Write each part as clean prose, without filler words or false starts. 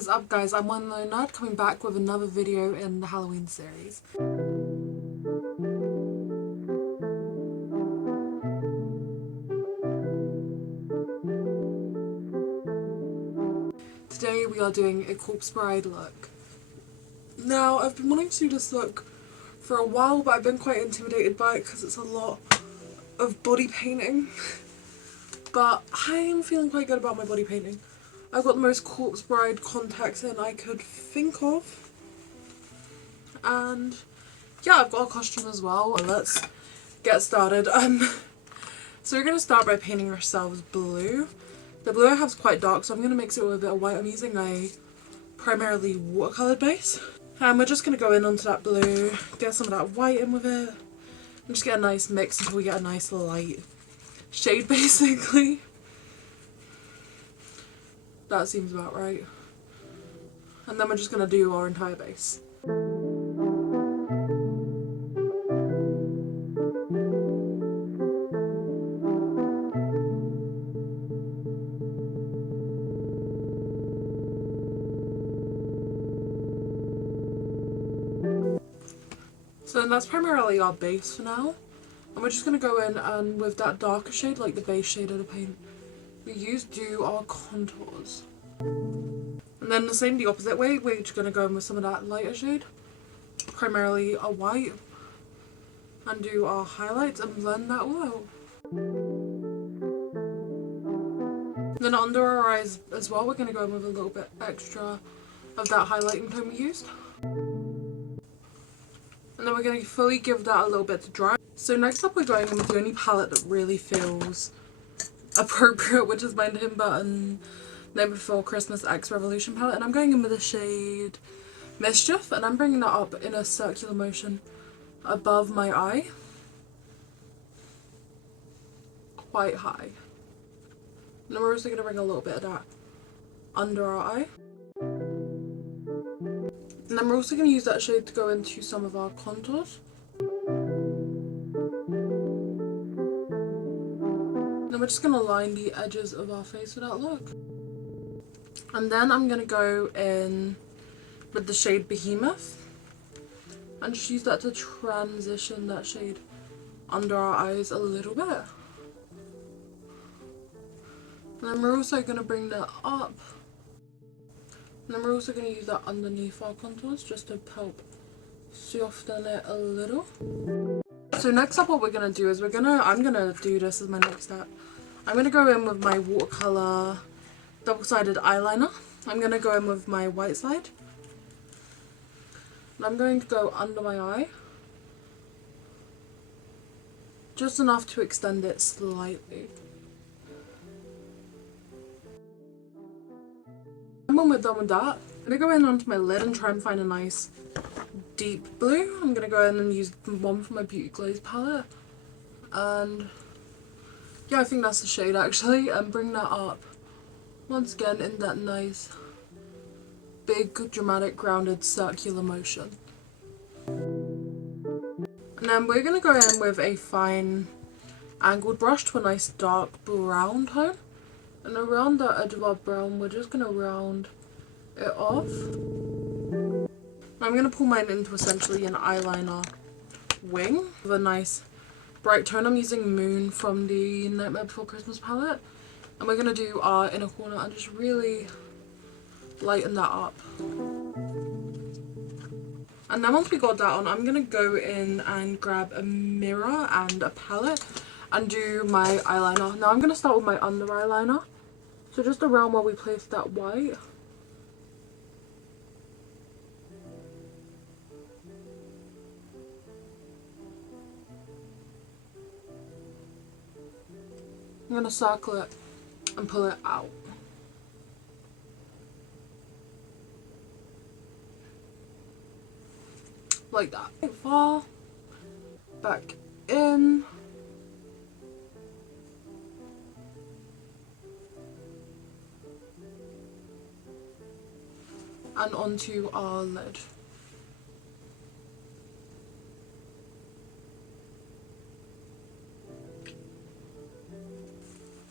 What is up, guys? I'm One Lone Nerd coming back with another video in the Halloween series. Today we are doing a corpse bride look. Now, I've been wanting to do this look for a while, but I've been quite intimidated by it because it's a lot of body painting. But I am feeling quite good about my body painting. I've got the most corpse bride contacts in I could think of. And yeah, I've got a costume as well. Let's get started. So we're going to start by painting ourselves blue. The blue I have is quite dark, so I'm going to mix it with a bit of white. I'm using a primarily watercolour base. And we're just going to go in onto that blue, get some of that white in with it, and just get a nice mix until we get a nice light shade, basically. That seems about right. And then we're just going to do our entire base. So that's primarily our base for now. And we're just going to go in and with that darker shade, like the base shade of the paint we use, do our contours. And then the same the opposite way, we're just going to go in with some of that lighter shade, primarily a white, and do our highlights and blend that all out. Then under our eyes as well, we're going to go in with a little bit extra of that highlighting tone we used. And then we're going to fully give that a little bit to dry. So next up we're going in with the only palette that really feels appropriate, which is my Tim Burton Night Before Christmas X Revolution palette. And I'm going in with the shade Mischief, and I'm bringing that up in a circular motion above my eye. Quite high. And then we're also going to bring a little bit of that under our eye. And then we're also going to use that shade to go into some of our contours. And then we're just going to line the edges of our face with that look. And then I'm going to go in with the shade Behemoth and just use that to transition that shade under our eyes a little bit. And then we're also going to bring that up. And then we're also going to use that underneath our contours just to help soften it a little. So next up what we're going to do is I'm going to do this as my next step. I'm going to go in with my watercolour double-sided eyeliner. I'm going to go in with my white side. And I'm going to go under my eye. Just enough to extend it slightly. And when we're done with that, I'm going to go in onto my lid and try and find a nice deep blue. I'm going to go in and use one from my Beauty Glaze palette. And yeah, I think that's the shade actually. And bring that up once again in that nice, big, dramatic, grounded, circular motion. And then we're going to go in with a fine angled brush to a nice dark brown tone. And around the edge of our brown, we're just going to round it off. I'm going to pull mine into essentially an eyeliner wing with a nice bright tone. I'm using Moon from the Nightmare Before Christmas palette. And we're going to do our inner corner and just really lighten that up. And then once we got that on, I'm going to go in and grab a mirror and a palette and do my eyeliner. Now I'm going to start with my under eyeliner. So just around where we placed that white. I'm going to circle it and pull it out. Like that. Far back in. And onto our lid.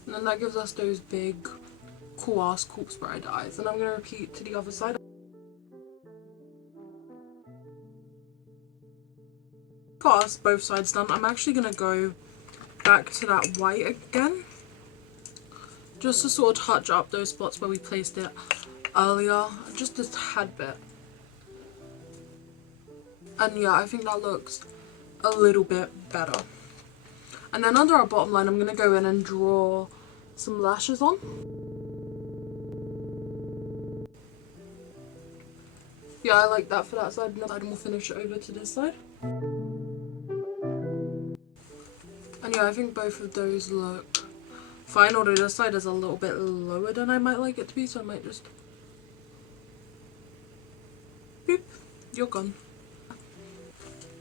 And then that gives us those big cool ass corpse bride eyes. And I'm going to repeat to the other side. Got us both sides done. I'm actually going to go back to that white again, just to sort of touch up those spots where we placed it earlier, just a tad bit. And yeah, I think that looks a little bit better. And then under our bottom line, I'm going to go in and draw some lashes on. Yeah, I like that for that side, and we'll finish it over to this side. And yeah, I think both of those look fine, although this side is a little bit lower than I might like it to be, so I might just... Boop. You're gone.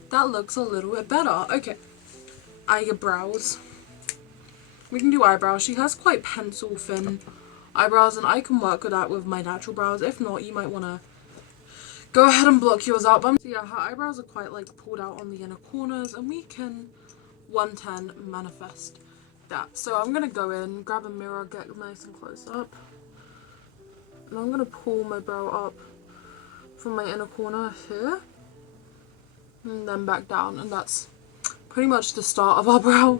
That looks a little bit better. Okay. Eyebrows. We can do eyebrows. She has quite pencil thin eyebrows, and I can work with that with my natural brows. If not, you might want to go ahead and block yours out. But yeah, her eyebrows are quite like pulled out on the inner corners, and we can 110 manifest that. So I'm going to go in, grab a mirror, get nice and close up, and I'm going to pull my brow up from my inner corner here and then back down, and that's pretty much the start of our brow.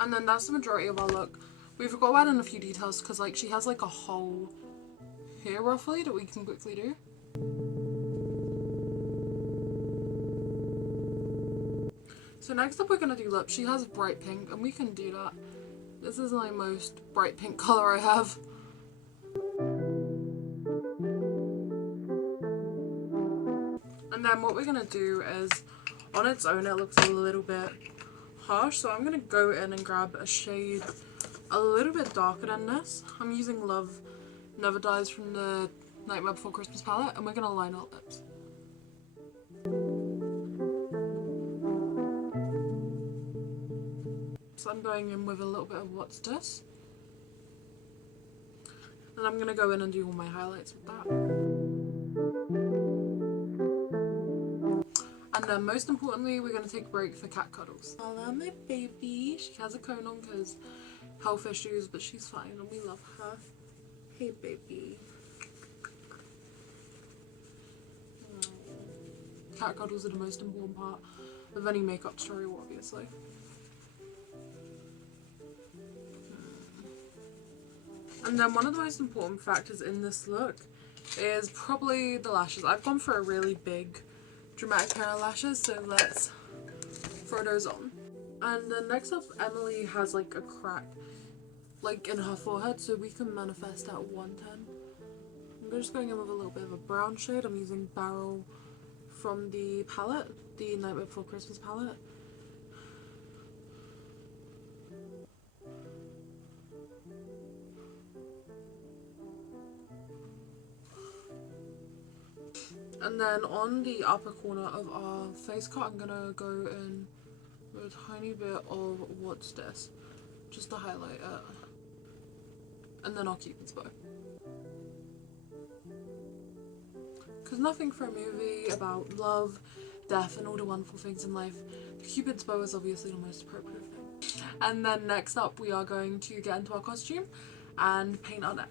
And then that's the majority of our look. We forgot to add in a few details because like she has like a hole here roughly that we can quickly do. So next up we're going to do lips. She has bright pink, and we can do that. This is my most bright pink colour I have. And then what we're going to do is, on its own it looks a little bit harsh, so I'm going to go in and grab a shade a little bit darker than this. I'm using Love Never Dies from the Nightmare Before Christmas palette, and we're going to line our lips. So I'm going in with a little bit of What's This, and I'm going to go in and do all my highlights with that. And then most importantly, we're going to take a break for cat cuddles. Hello my baby. She has a cone on because health issues, but she's fine and we love her. Hey baby. Cat cuddles are the most important part of any makeup tutorial, obviously. And then one of the most important factors in this look is probably the lashes. I've gone for a really big dramatic pair of lashes, so let's throw those on. And then next up, Emily has like a crack like in her forehead, so we can manifest at 110. I'm just going in with a little bit of a brown shade. I'm using Barrel from the palette, the Nightmare Before Christmas palette. And then on the upper corner of our face cut, I'm gonna go in with a tiny bit of What's This, just to highlight it. And then our Cupid's bow. Because nothing for a movie about love, death, and all the wonderful things in life, the Cupid's bow is obviously the most appropriate thing. And then next up, we are going to get into our costume and paint our neck.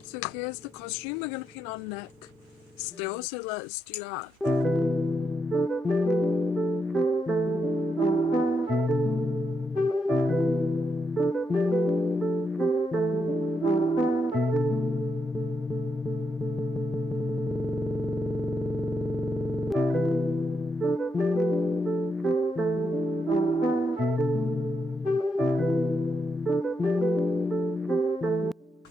So here's the costume. We're gonna paint our neck still, so let's do that.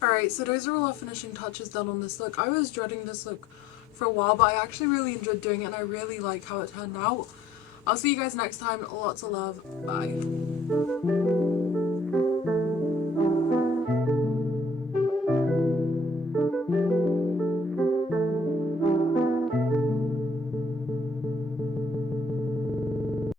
Alright, so those are all our finishing touches done on this look. I was dreading this look for a while, but I actually really enjoyed doing it and I really like how it turned out. I'll see you guys next time. Lots of love. Bye.